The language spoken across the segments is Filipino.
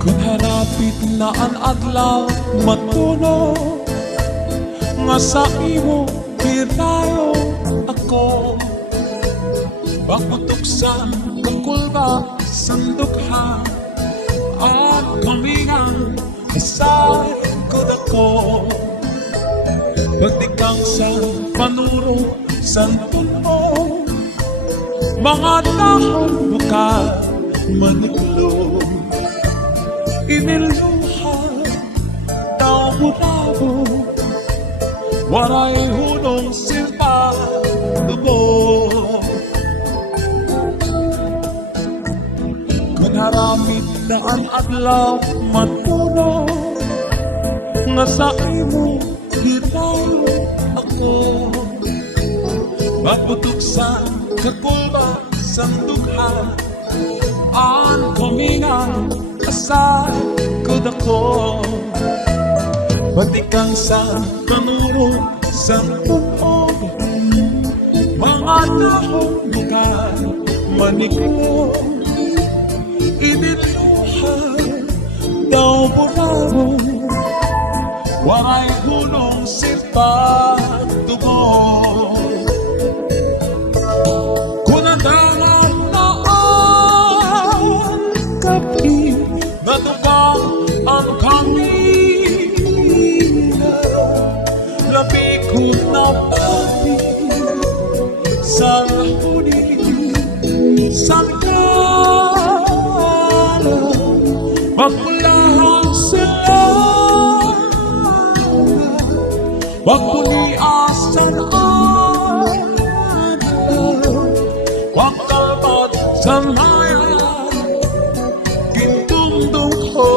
Kung harapit na ang adlaw Matunod nga sa imo pirayo ako bakutuksan kakulba sandukha at kamingang isay ko dako pagdikang sa panuro santun mo mga dahon bukal manulog iniluha tao-tao waray hunong silpa tubo kung haramit na ang adlaw Matunod nga sa imo hitaw ako magputuksan kakulba sandukha ang kumingang asay ko dako patikang sa kanuro sa tunog mga dahon bukal maniklo iniluha daw burabo waray hunong sipa tubo kunadangan na ang kapi natugang ang kamina labi ko na pati sa huli sa ligala magmulahan sila wag muli asan wag kalmat sa maya gintungdung ko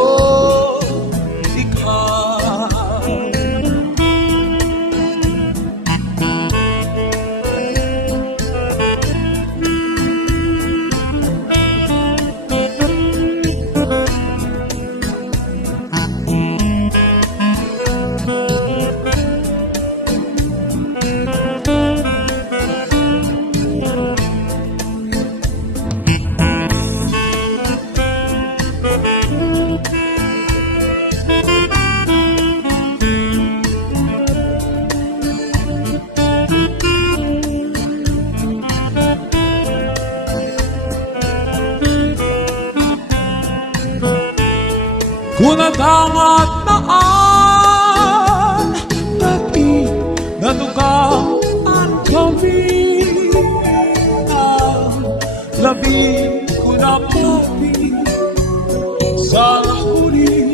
kunadangat na ang tapi natugang ang kamina labi ko na pati sa huli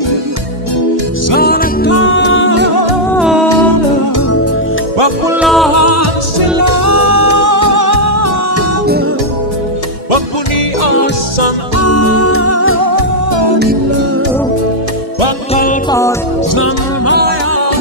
sa nagkala pagmulahan sila pagpuniasan pagkalmat sa maya